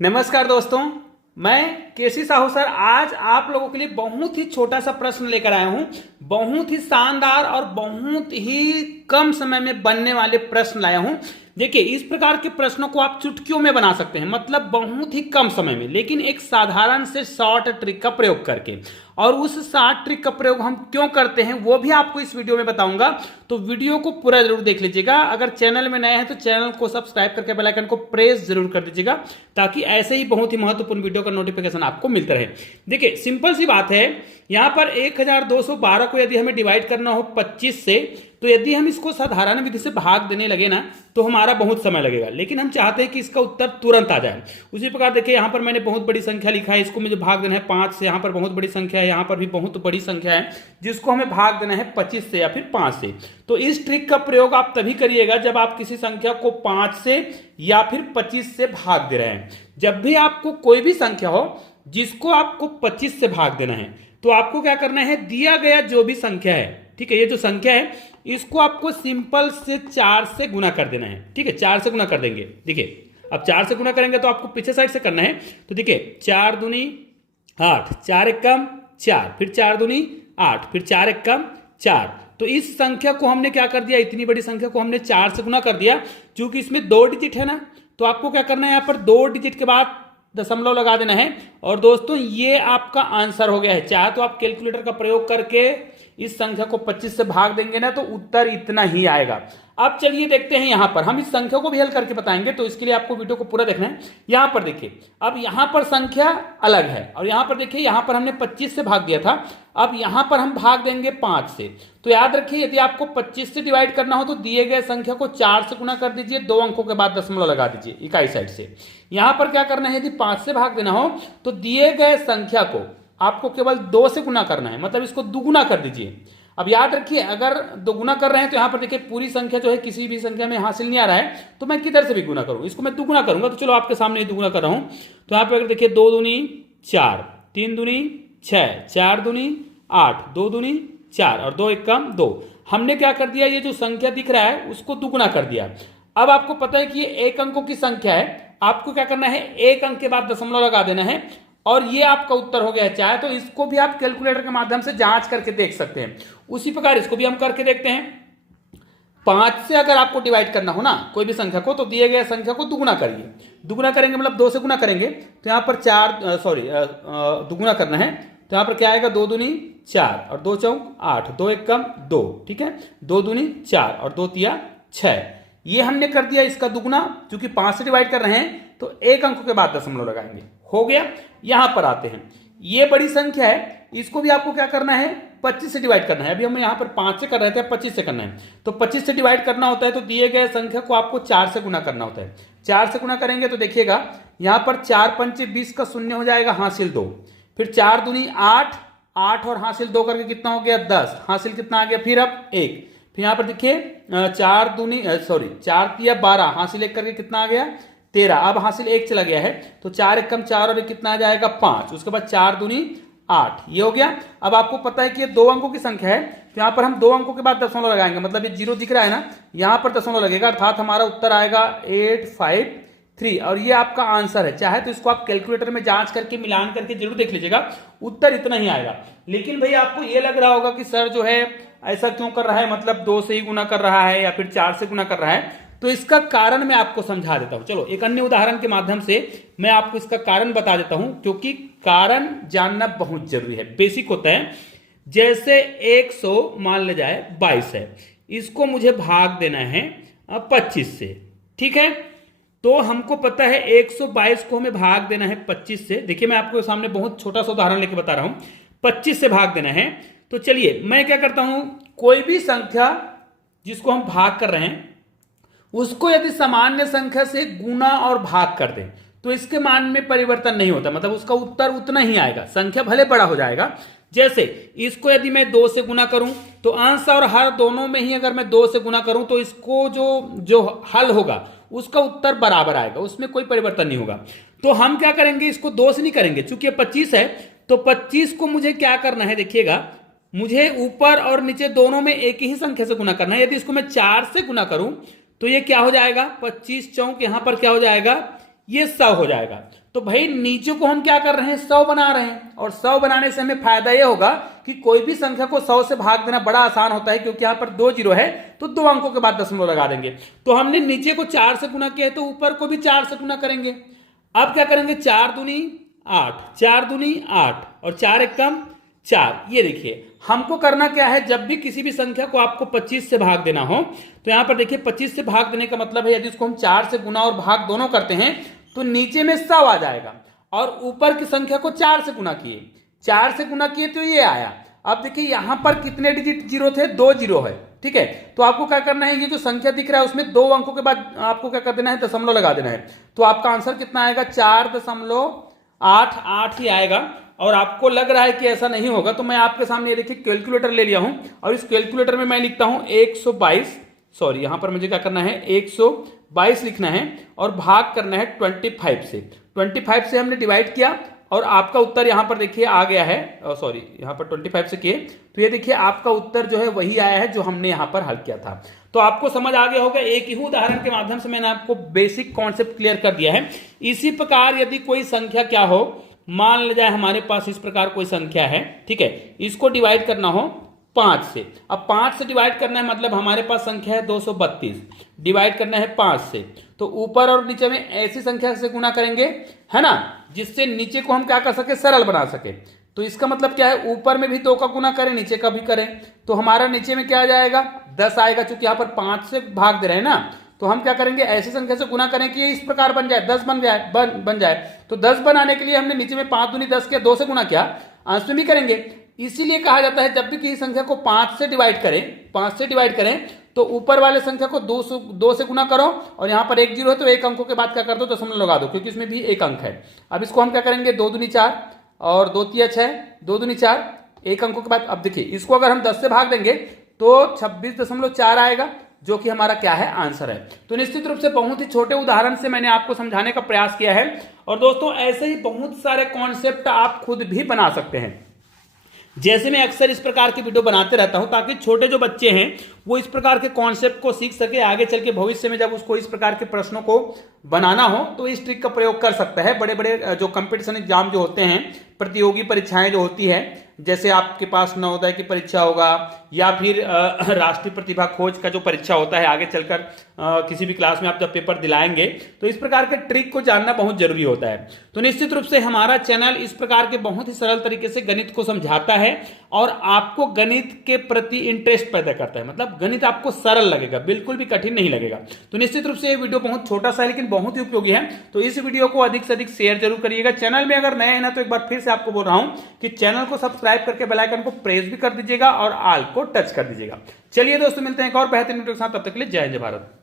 नमस्कार दोस्तों, मैं केसी साहू सर आज आप लोगों के लिए बहुत ही छोटा सा प्रश्न लेकर आया हूं। बहुत ही शानदार और बहुत ही कम समय में बनने वाले प्रश्न लाया हूं। देखिए, इस प्रकार के प्रश्नों को आप चुटकियों में बना सकते हैं, मतलब बहुत ही कम समय में, लेकिन एक साधारण से शॉर्ट ट्रिक का प्रयोग करके। और उस शॉर्ट ट्रिक का प्रयोग हम क्यों करते हैं वो भी आपको इस वीडियो में बताऊंगा, तो वीडियो को पूरा जरूर देख लीजिएगा। अगर चैनल में नए हैं तो चैनल को सब्सक्राइब करके बेल आइकन को प्रेस जरूर कर दीजिएगा, ताकि ऐसे ही बहुत ही महत्वपूर्ण वीडियो का नोटिफिकेशन आपको मिलता रहे। देखिए, सिंपल सी बात है, यहां पर 1212 को यदि हमें डिवाइड करना हो 25 से, तो यदि हम इसको साधारण विधि से भाग देने लगे ना तो हमारा बहुत समय लगेगा, लेकिन हम चाहते हैं कि इसका उत्तर तुरंत आ जाए। उसी प्रकार देखिए, यहां पर मैंने बहुत बड़ी संख्या लिखा है, इसको मुझे भाग देना है 5 से। यहां पर बहुत बड़ी संख्या है, यहां पर भी बहुत बड़ी संख्या है, जिसको हमें भाग देना है 25 से या फिर 5 से। तो इस ट्रिक का प्रयोग आप तभी करिएगा जब आप किसी संख्या को 5 से या फिर 25 से भाग दे रहे हैं। जब भी आपको कोई भी संख्या हो जिसको आपको 25 से भाग देना है, तो आपको क्या करना है, दिया गया जो भी संख्या है, ठीक है, ये जो संख्या है इसको आपको सिंपल से 4 से गुना कर देना है। ठीक है, 4 से गुना कर देंगे। देखिए, अब 4 से गुना करेंगे तो आपको पीछे साइड से करना है। तो देखिए, 4 दूनी 8, 4 एकम 4, फिर 4 दूनी 8, फिर 4 एकम 4। तो इस संख्या को हमने क्या कर दिया, इतनी बड़ी संख्या को हमने 4 से गुना कर दिया। क्योंकि इसमें 2 डिजिट है ना, तो आपको क्या करना है, यहाँ पर 2 डिजिट के बाद दशमलव लगा देना है। और दोस्तों, ये आपका आंसर हो गया है। चाहे तो आप कैलकुलेटर का प्रयोग करके इस संख्या को 25 से भाग देंगे ना, तो उत्तर इतना ही आएगा। अब चलिए देखते हैं, यहां पर हम इस संख्या को भी हल करके बताएंगे, तो इसके लिए आपको वीडियो को पूरा देखना है। यहां पर देखिए, अब यहां पर संख्या अलग है, और यहां पर देखिए, यहां पर हमने 25 से भाग दिया था, अब यहां पर हम भाग देंगे 5 से। तो याद रखिए, यदि आपको 25 से डिवाइड करना हो तो दिए गए संख्या को 4 से गुना कर दीजिए, 2 अंकों के बाद दशमलव लगा दीजिए इकाई साइड से। यहां पर क्या करना है, यदि 5 से भाग देना हो तो दिए गए संख्या को आपको केवल 2 से गुना करना है, मतलब इसको दुगुना कर दीजिए। अब याद रखिए, अगर दोगुना कर रहे हैं तो यहां पर देखिए, पूरी संख्या जो है किसी भी संख्या में हासिल नहीं आ रहा है, तो मैं किधर से भी गुना करूं, इसको मैं दुगुना करूंगा। तो चलो आपके सामने ही दुगुना कर रहा हूं। तो यहां पर अगर देखिए, 2 दूनी 4, 3 दूनी 6, 4 दूनी 8, 2 दूनी 4 और 2 एकम 2। हमने क्या कर दिया, ये जो संख्या दिख रहा है उसको दुगुना कर दिया। अब आपको पता है कि ये 1 अंकों की संख्या है, आपको क्या करना है, 1 अंक के बाद दशमलव लगा देना है, और ये आपका उत्तर हो गया है। चाहे तो इसको भी आप कैलकुलेटर के माध्यम से जांच करके देख सकते हैं। उसी प्रकार इसको भी हम करके देखते हैं। 5 से अगर आपको डिवाइड करना हो ना कोई भी संख्या को, तो दिए गए संख्या को दुगुना करिए। दुगुना करेंगे मतलब 2 से गुना करेंगे, तो यहां पर दुगुना करना है। तो यहां पर क्या आएगा, 2 दूनी 4 और 2 चौक 8, 2 एकम 2, ठीक है, 2 दूनी 4 और 2 तिया 6। ये हमने कर दिया इसका दुगुना। क्योंकि 5 से डिवाइड कर रहे हैं तो 1 अंकों के बाद दशमलव लगाएंगे, हो गया। यहां पर आते हैं, ये बड़ी संख्या है, इसको भी आपको क्या करना है, 25 से डिवाइड करना है। अभी हम यहां पर 5 से कर रहे थे, 25 से करना है। तो 25 से डिवाइड करना होता है तो दिए गए संख्या को आपको 4 से गुना करना होता है। 4 से गुना करेंगे तो देखिएगा, यहां पर 4 पंचे 20 का शून्य हो जाएगा, हासिल 2। फिर 4 दूनी 8, 8 और हासिल 2 करके कितना हो गया, 10। हासिल कितना आ गया, फिर अब 1। फिर यहां पर देखिए, 4 तिया 12, हासिल 1 करके कितना आ गया, 13। अब हासिल 1 चला गया है, तो 4 एकम 4 और 1 कितना आ जाएगा, 5। उसके बाद 4 दूनी 8, ये हो गया। अब आपको पता है कि ये 2 अंकों की संख्या है, तो यहां पर हम 2 अंकों के बाद दशमलव लगाएंगे, मतलब ये 0 दिख रहा है ना, यहां पर दशमलव लगेगा, अर्थात हमारा उत्तर आएगा 853। और ये आपका आंसर है। चाहे तो इसको आप कैलकुलेटर में जांच करके मिलान करके जरूर देख लीजिएगा, उत्तर इतना ही आएगा। लेकिन भाई आपको ये लग रहा होगा कि सर जो है ऐसा क्यों कर रहा है, मतलब 2 से ही गुना कर रहा है या फिर 4 से गुना कर रहा है। तो इसका कारण मैं आपको समझा देता हूं। चलो एक अन्य उदाहरण के माध्यम से मैं आपको इसका कारण बता देता हूं, क्योंकि कारण जानना बहुत जरूरी है, बेसिक होता है। जैसे 100 मान ले जाए 22 है, इसको मुझे भाग देना है 25 से, ठीक है। तो हमको पता है 122 को हमें भाग देना है 25 से। देखिए, मैं आपको सामने बहुत छोटा सा उदाहरण लेके बता रहा हूं, 25 से भाग देना है। तो चलिए मैं क्या करता हूं, कोई भी संख्या जिसको हम भाग कर रहे हैं उसको यदि सामान्य संख्या से गुना और भाग कर दें तो इसके मान में परिवर्तन नहीं होता, मतलब उसका उत्तर उतना ही आएगा, संख्या भले बड़ा हो जाएगा। जैसे इसको यदि मैं 2 से गुना करूं तो अंश और हर दोनों में ही अगर मैं 2 से गुना करूं तो इसको जो हल होगा उसका उत्तर बराबर आएगा, उसमें कोई परिवर्तन नहीं होगा। तो हम क्या करेंगे, इसको 2 से नहीं करेंगे, चूंकि 25 है तो 25 को मुझे क्या करना है, देखिएगा, मुझे ऊपर और नीचे दोनों में एक ही संख्या से गुना करना है। यदि इसको मैं 4 से गुना करूं तो ये क्या हो जाएगा, 25 चौक यहां पर क्या हो जाएगा, ये 100 हो जाएगा। तो भाई नीचे को हम क्या कर रहे हैं, 100 बना रहे हैं, और 100 बनाने से हमें फायदा ये होगा कि कोई भी संख्या को 100 से भाग देना बड़ा आसान होता है, क्योंकि यहां पर 2 जीरो है तो 2 अंकों के बाद दशमलव लगा देंगे। तो हमने नीचे को 4 से गुना किया है तो ऊपर को भी 4 से गुना करेंगे। अब क्या करेंगे, 4 दूनी 8, 4 दूनी 8 और 4 एकम 4। ये देखिए हमको करना क्या है, जब भी किसी भी संख्या को आपको 25 से भाग देना हो तो यहां पर देखिए 25 से भाग देने का मतलब है यदि उसको हम 4 से गुना और भाग दोनों करते हैं तो नीचे में 100 आ जाएगा, और ऊपर की संख्या को 4 से गुना किए, 4 से गुना किए तो ये आया। अब देखिए यहां पर कितने डिजिट जीरो थे, 2 जीरो है, ठीक है। तो आपको क्या करना है, ये जो संख्या दिख रहा है उसमें 2 अंकों के बाद आपको क्या कर देना है, दशमलव लगा देना है। तो आपका आंसर कितना आएगा, 4.88 ही आएगा। और आपको लग रहा है कि ऐसा नहीं होगा तो मैं आपके सामने ये देखिए कैलकुलेटर ले लिया हूं, और इस कैलकुलेटर में मैं लिखता हूं 122, सॉरी यहां पर मुझे क्या करना है 122 लिखना है, और भाग करना है 25 से। 25 से हमने डिवाइड किया और आपका उत्तर यहां पर देखिए आ गया है, सॉरी यहां पर 25 से किए तो ये देखिए आपका उत्तर जो है वही आया है जो हमने यहां पर हल किया था। तो आपको समझ आ गया होगा, एक ही उदाहरण के माध्यम से मैंने आपको बेसिक कॉन्सेप्ट क्लियर कर दिया है। इसी प्रकार यदि कोई संख्या क्या हो, मान ले जाए हमारे पास इस प्रकार कोई संख्या है, ठीक है, इसको डिवाइड करना हो 5 से। अब 5 से डिवाइड करना है मतलब हमारे पास संख्या है 232, डिवाइड करना है 5 से, तो ऊपर और नीचे में ऐसी संख्या से गुना करेंगे, है ना, जिससे नीचे को हम क्या कर सके, सरल बना सके। तो इसका मतलब क्या है, ऊपर में भी 2 का गुना करें, नीचे का भी करें, तो हमारा नीचे में क्या आ जाएगा, 10 आएगा। चूंकि यहाँ पर 5 से भाग दे रहे हैं ना, तो हम क्या करेंगे, ऐसी संख्या से गुना करें कि ये इस प्रकार बन जाए, 10 बन जाए। तो 10 बनाने के लिए हमने नीचे में 5 दूनी 10 किया, 2 से गुना किया, अंश में भी करेंगे। इसीलिए कहा जाता है जब भी किसी संख्या को 5 से डिवाइड करें तो ऊपर वाले संख्या को 2 से गुना करो, और यहां पर 1 जीरो है तो 1 अंकों के बाद क्या कर दो, दशमलव लगा दो, क्योंकि इसमें भी 1 अंक है। अब इसको हम क्या करेंगे, 2 दूनी 4 और 2 तिया 6, 2 दूनी 4, 1 अंकों के बाद। अब देखिए इसको अगर हम 10 से भाग देंगे तो 26.4 आएगा, जो कि हमारा क्या है, आंसर है। तो निश्चित रूप से बहुत ही छोटे उदाहरण से मैंने आपको समझाने का प्रयास किया है। और दोस्तों ऐसे ही बहुत सारे कॉन्सेप्ट आप खुद भी बना सकते हैं। जैसे मैं अक्सर इस प्रकार की वीडियो बनाते रहता हूं ताकि छोटे जो बच्चे हैं वो इस प्रकार के कॉन्सेप्ट को सीख सके, आगे चल के भविष्य में जब उसको इस प्रकार के प्रश्नों को बनाना हो तो इस ट्रिक का प्रयोग कर सकता है। बड़े बड़े जो कंपटीशन एग्जाम जो होते हैं, प्रतियोगी परीक्षाएं जो होती है, जैसे आपके पास नवोदय की परीक्षा होगा या फिर राष्ट्रीय प्रतिभा खोज का जो परीक्षा होता है, आगे चलकर किसी भी क्लास में आप जब पेपर दिलाएंगे तो इस प्रकार के ट्रिक को जानना बहुत जरूरी होता है। तो निश्चित रूप से हमारा चैनल इस प्रकार के बहुत ही सरल तरीके से गणित को समझाता है और आपको गणित के प्रति इंटरेस्ट पैदा करता है। मतलब गणित आपको सरल लगेगा, बिल्कुल भी कठिन नहीं लगेगा। तो निश्चित रूप से ये वीडियो बहुत छोटा सा है लेकिन बहुत ही उपयोगी है। तो इस वीडियो को अधिक से अधिक शेयर जरूर करिएगा। चैनल में अगर नए हैं ना तो एक बार फिर से आपको बोल रहा हूं कि चैनल को सब्सक्राइब करके बेल आइकन को प्रेस भी कर दीजिएगा और ऑल को टच कर दीजिएगा। चलिए दोस्तों, मिलते हैं एक और बेहतरीन वीडियो के साथ, तब तक के लिए जय हिंद, जय भारत।